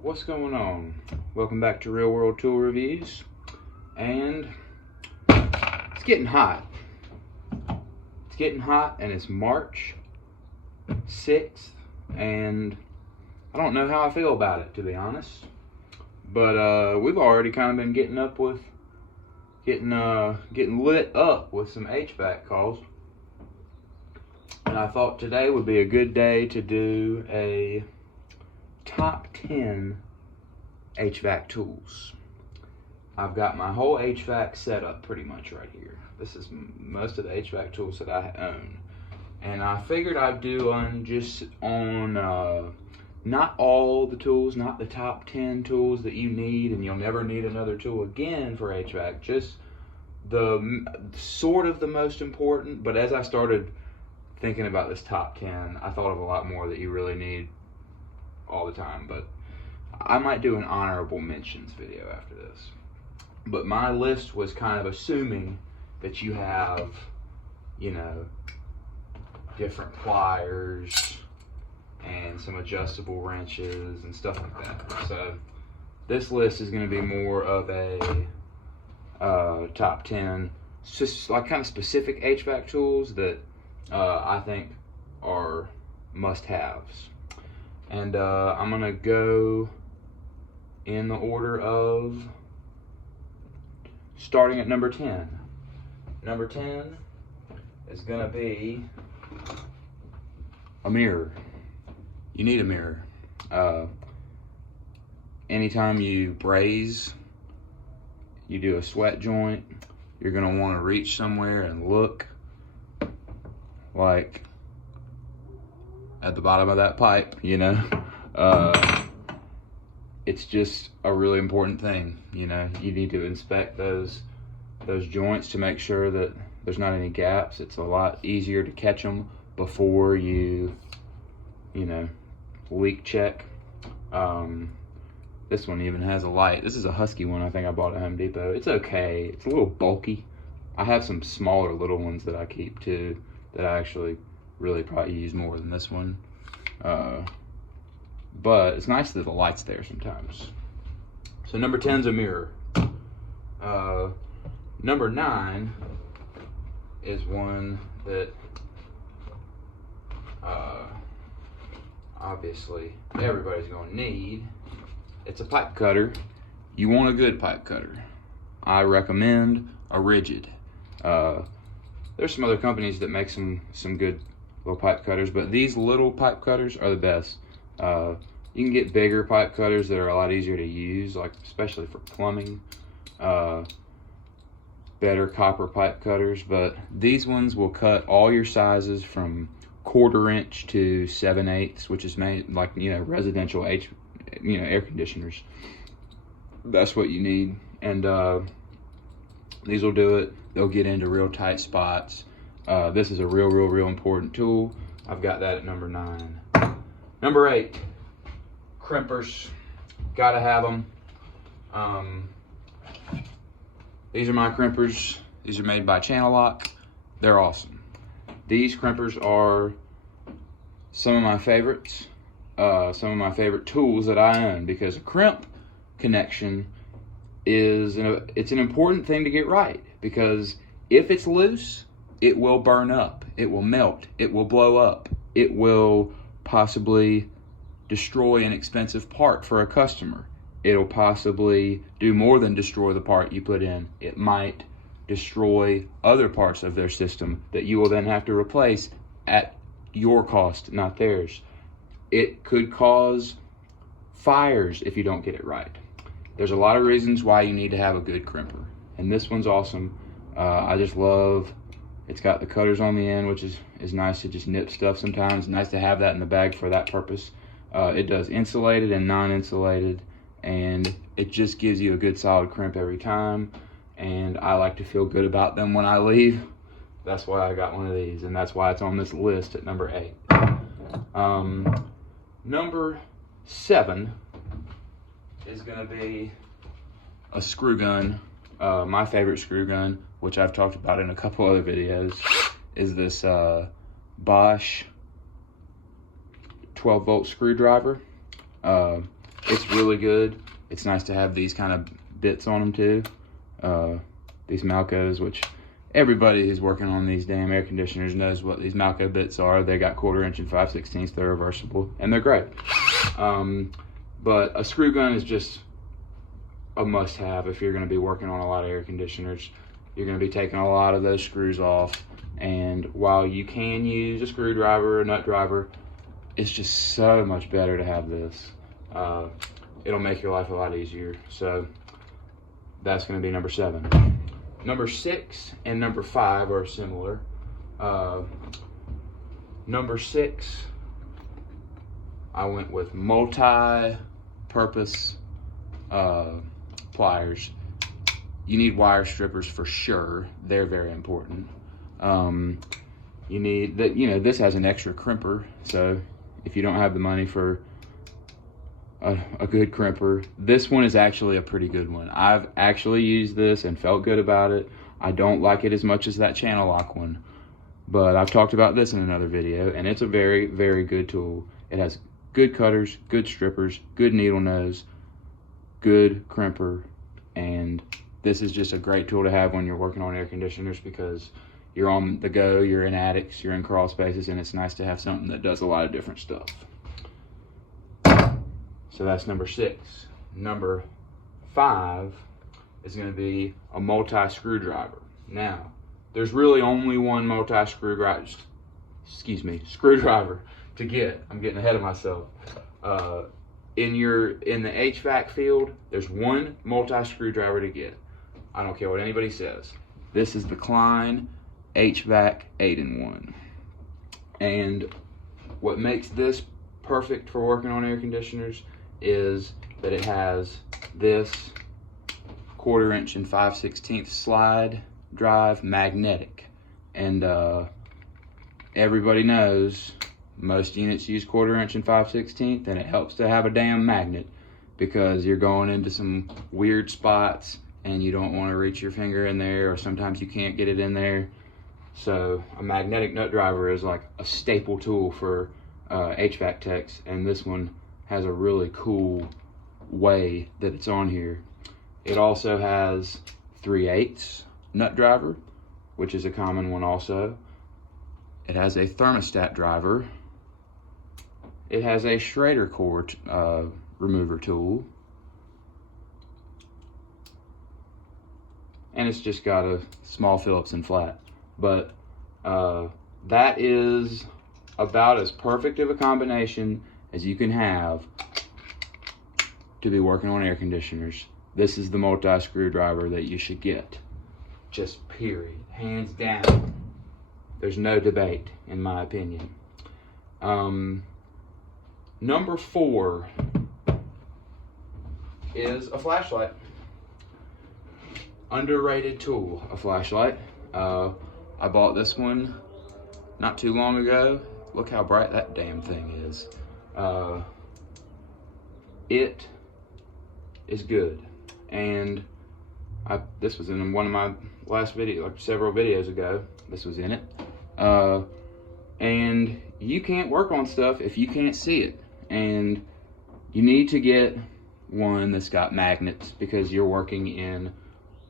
What's going on? Welcome back to Real World Tool Reviews. And it's getting hot. It's getting hot and it's March 6th and I don't know how I feel about it, to be honest. But we've already kind of been getting lit up with some HVAC calls. And I thought today would be a good day to do a top 10 HVAC tools. I've got my whole HVAC set up pretty much right here. This is most of the HVAC tools that I own. And I figured I'd do not all the tools, not the top 10 tools that you need and you'll never need another tool again for HVAC, just the sort of the most important. But as I started thinking about this top 10, I thought of a lot more that you really need all the time, but I might do an honorable mentions video after this. But my list was kind of assuming that you have, different pliers and some adjustable wrenches and stuff like that. So this list is going to be more of a top 10, just like kind of specific HVAC tools that I think are must-haves. And I'm gonna go in the order of starting at number 10. Number 10 is gonna be a mirror. You need a mirror. Anytime you braze, you do a sweat joint, you're gonna wanna reach somewhere and look like at the bottom of that pipe, it's just a really important thing. You need to inspect those joints to make sure that there's not any gaps. It's a lot easier to catch them before you leak check. This one even has a light. This is a Husky one I think I bought at Home Depot. It's okay. It's a little bulky. I have some smaller little ones that I keep too that I actually really probably use more than this one. But it's nice that the light's there sometimes. So number 10's a mirror. Number 9 is one that obviously everybody's gonna need. It's a pipe cutter. You want a good pipe cutter. I recommend a Rigid. There's some other companies that make some good little pipe cutters, but these little pipe cutters are the best. You can get bigger pipe cutters that are a lot easier to use, like especially for plumbing. Better copper pipe cutters, but these ones will cut all your sizes from 1/4 inch to 7/8, which is made like residential air conditioners. That's what you need, and these will do it. They'll get into real tight spots. This is a real important tool. I've got that at number 9. Number 8, crimpers. Gotta have them. These are my crimpers. These are made by Channel Lock. They're awesome. These crimpers are some of my favorites. Some of my favorite tools that I own, because a crimp connection it's an important thing to get right, because if it's loose, it will burn up, it will melt, it will blow up, it will possibly destroy an expensive part for a customer. It'll possibly do more than destroy the part you put in. It might destroy other parts of their system that you will then have to replace at your cost, not theirs. It could cause fires if you don't get it right. There's a lot of reasons why you need to have a good crimper, and this one's awesome. I just love, it's got the cutters on the end, which is nice to just nip stuff sometimes. Nice to have that in the bag for that purpose. It does insulated and non-insulated, and it just gives you a good solid crimp every time, and I like to feel good about them when I leave. That's why I got one of these, and that's why it's on this list at number 8. Number 7 is gonna be a screw gun. My favorite screw gun, which I've talked about in a couple other videos, is this Bosch 12-volt screwdriver. it's really good. It's nice to have these kind of bits on them too. These Malcos, which everybody who's working on these damn air conditioners knows what these Malco bits are. They got 1/4 inch and 5/16. They're reversible and they're great. But a screw gun is just a must-have if you're going to be working on a lot of air conditioners. You're going to be taking a lot of those screws off, and while you can use a screwdriver or a nut driver, it's just so much better to have this. It'll make your life a lot easier. So that's going to be number 7. Number 6 and number 5 are similar. Number 6, I went with multi-purpose pliers. You need wire strippers for sure. They're very important. You need that. You know, this has an extra crimper, so if you don't have the money for a good crimper, this one is actually a pretty good one. I've actually used this and felt good about it. I don't like it as much as that channel lock one, but I've talked about this in another video, and it's a very, very good tool. It has good cutters, good strippers, good needle nose, good crimper, and this is just a great tool to have when you're working on air conditioners, because you're on the go, you're in attics, you're in crawl spaces, and it's nice to have something that does a lot of different stuff. So that's number 6. Number 5 is going to be a multi-screwdriver. Now, there's really only one multi-screwdriver, screwdriver to get. I'm getting ahead of myself. In the HVAC field, there's one multi-screwdriver to get. I don't care what anybody says. This is the Klein HVAC 8-in-1. And what makes this perfect for working on air conditioners is that it has this 1/4 inch and 5/16 slide drive magnetic. And everybody knows most units use 1/4 inch and 5/16, and it helps to have a damn magnet, because you're going into some weird spots and you don't want to reach your finger in there, or sometimes you can't get it in there. So a magnetic nut driver is like a staple tool for HVAC techs, and this one has a really cool way that it's on here. It also has 3/8 nut driver, which is a common one also. It has a thermostat driver. It has a Schrader cord remover tool. And it's just got a small Phillips and flat. But that is about as perfect of a combination as you can have to be working on air conditioners. This is the multi-screwdriver that you should get. Just period. Hands down. There's no debate, in my opinion. Number 4 is a flashlight. Underrated tool, a flashlight. I bought this one not too long ago. Look how bright that damn thing is. It is good, and this was in one of my last videos, like several videos ago. This was in it, and you can't work on stuff if you can't see it, and you need to get one that's got magnets, because you're working in,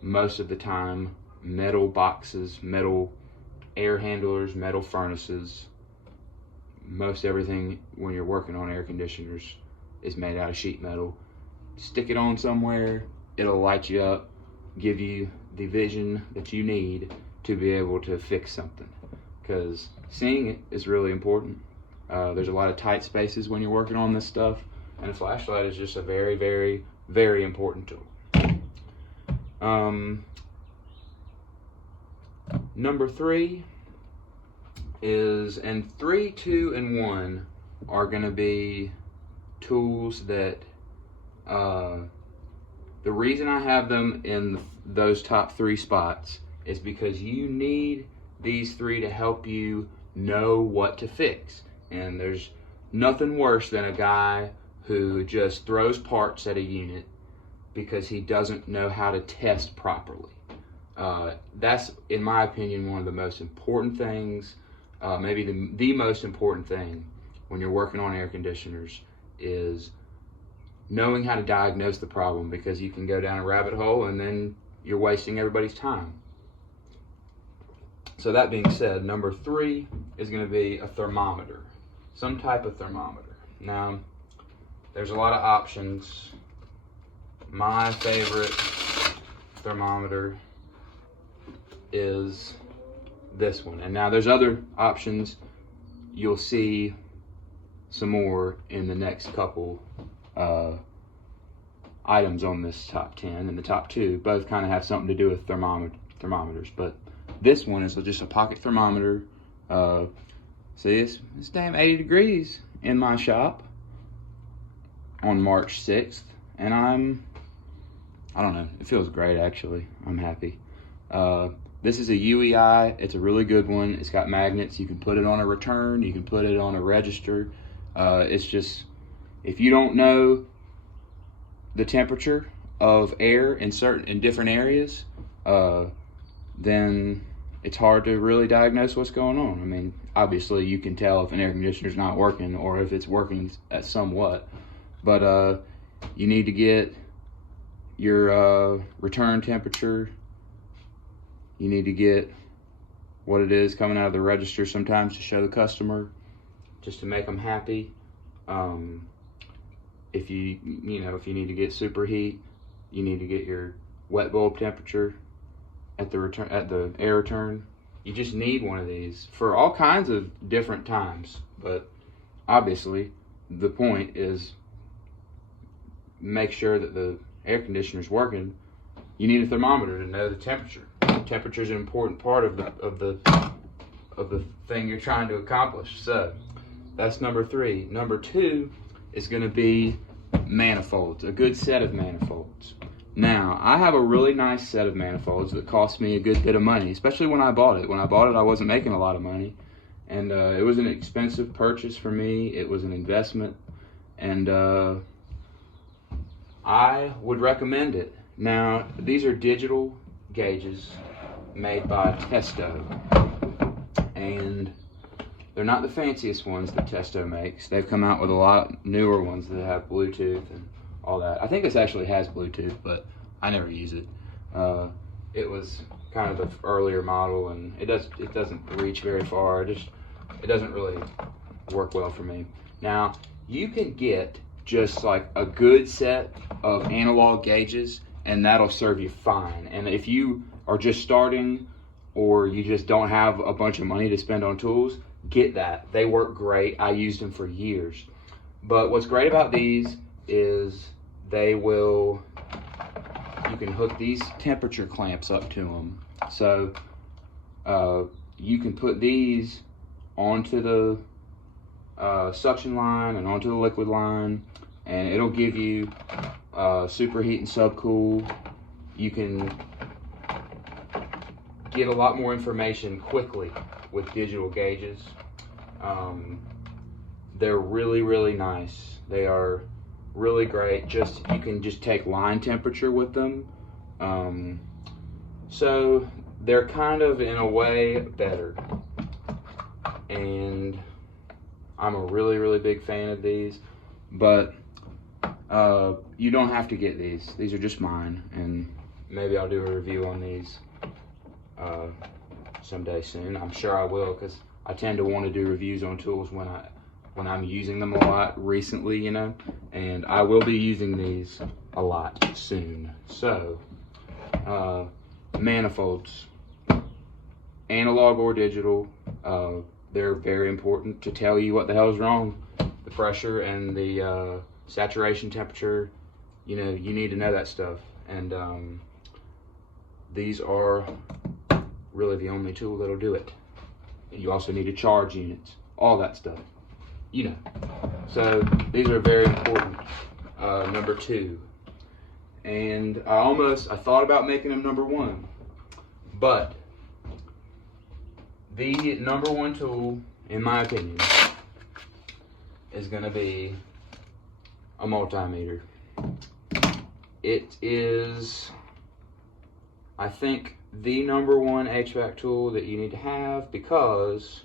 most of the time, metal boxes, metal air handlers, metal furnaces. Most everything when you're working on air conditioners is made out of sheet metal. Stick it on somewhere, it'll light you up, give you the vision that you need to be able to fix something, because seeing it is really important. There's a lot of tight spaces when you're working on this stuff, and a flashlight is just a very, very, very important tool. Number 3 is, and 3, 2, and 1 are going to be tools that the reason I have them in those top 3 spots is because you need these 3 to help you know what to fix. And there's nothing worse than a guy who just throws parts at a unit because he doesn't know how to test properly. That's, in my opinion, one of the most important things, maybe the most important thing when you're working on air conditioners, is knowing how to diagnose the problem, because you can go down a rabbit hole and then you're wasting everybody's time. So that being said, number 3 is going to be a thermometer, some type of thermometer. Now, there's a lot of options. My favorite thermometer is this one. And now there's other options. You'll see some more in the next couple items on this top 10, and the top 2 both kind of have something to do with thermometers, but this one is just a pocket thermometer. See, it's damn 80 degrees in my shop on March 6th, and I don't know, it feels great actually. I'm happy. This is a UEI. It's a really good one. It's got magnets. You can put it on a return. You can put it on a register. It's just, if you don't know the temperature of air in different areas, then it's hard to really diagnose what's going on. I mean, obviously you can tell if an air conditioner's not working or if it's working at somewhat, but you need to get your return temperature. You need to get what it is coming out of the register sometimes to show the customer, just to make them happy. If you need to get superheat, you need to get your wet bulb temperature at the air return. You just need one of these for all kinds of different times. But obviously, the point is make sure that the air conditioner is working. You need a thermometer to know the temperature. Temperature is an important part of the thing you're trying to accomplish. So that's number 3. Number 2 is going to be manifolds, a good set of manifolds. Now, I have a really nice set of manifolds that cost me a good bit of money, especially when I bought it. When I bought it, I wasn't making a lot of money, and it was an expensive purchase for me. It was an investment, and I would recommend it. Now, these are digital gauges made by Testo, and they're not the fanciest ones that Testo makes. They've come out with a lot newer ones that have Bluetooth and all that. I think this actually has Bluetooth, but I never use it. It was kind of the earlier model, and it doesn't reach very far. It doesn't really work well for me. Now, you can get just like a good set of analog gauges, and that'll serve you fine. And if you are just starting, or you just don't have a bunch of money to spend on tools, get that. They work great. I used them for years. But what's great about these is you can hook these temperature clamps up to them. So you can put these onto the suction line and onto the liquid line, and it'll give you superheat and subcool. You can get a lot more information quickly with digital gauges. They're really, really nice. They are really great. You can just take line temperature with them. So they're kind of, in a way, better. And I'm a really, really big fan of these. But you don't have to get these. These are just mine, and maybe I'll do a review on these someday soon. I'm sure I will, because I tend to want to do reviews on tools when I'm using them a lot recently, and I will be using these a lot soon. So manifolds, analog or digital, they're very important to tell you what the hell is wrong. The pressure and the saturation temperature, you need to know that stuff. And these are really the only tool that'll do it. You also need to charge units, all that stuff, So these are very important. Number 2. And I thought about making them number 1, but the number 1 tool, in my opinion, is going to be a multimeter. It is, I think, the number 1 HVAC tool that you need to have, because,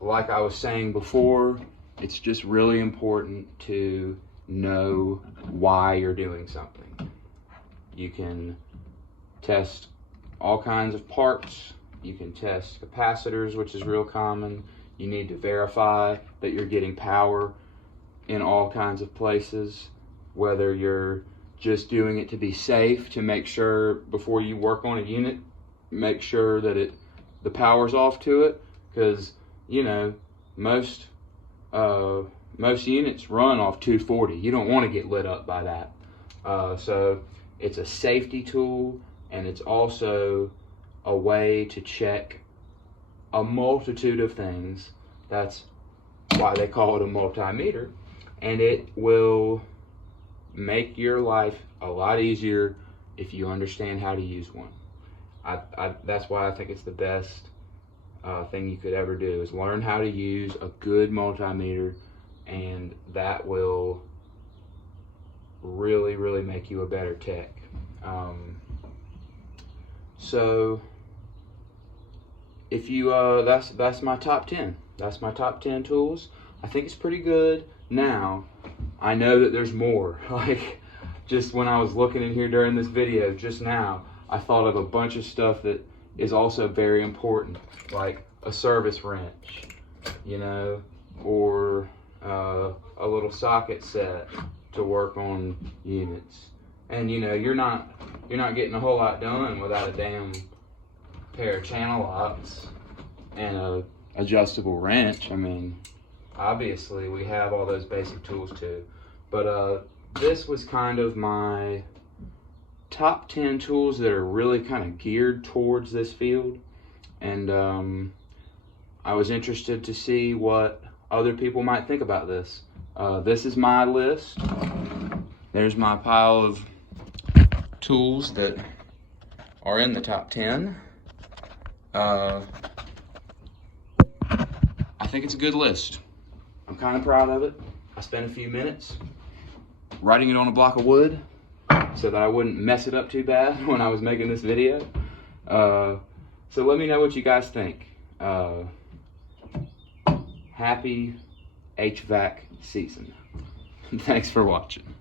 like I was saying before, it's just really important to know why you're doing something. You can test all kinds of parts. You can test capacitors, which is real common. You need to verify that you're getting power in all kinds of places, whether you're just doing it to be safe, to make sure before you work on a unit, make sure that the power's off to it, because you know most units run off 240. You don't want to get lit up by that. So it's a safety tool, and it's also a way to check a multitude of things. That's why they call it a multimeter, and it will make your life a lot easier if you understand how to use one. That's why I think it's the best thing you could ever do, is learn how to use a good multimeter, and that will really, really make you a better tech. So if you that's my top 10. That's my top 10 tools. I think it's pretty good. Now I know that there's more. Like, just when I was looking in here during this video just now, I thought of a bunch of stuff that is also very important, like a service wrench, you know, or a little socket set to work on units. And you know, you're not getting a whole lot done without a damn pair of channel locks and a adjustable wrench. I mean, obviously we have all those basic tools too, but this was kind of my top 10 tools that are really kind of geared towards this field, and I was interested to see what other people might think about this. This is my list. There's my pile of tools that are in the top 10. I think it's a good list. I'm kind of proud of it. I spent a few minutes writing it on a block of wood so that I wouldn't mess it up too bad when I was making this video. So let me know what you guys think. Happy HVAC season. Thanks for watching.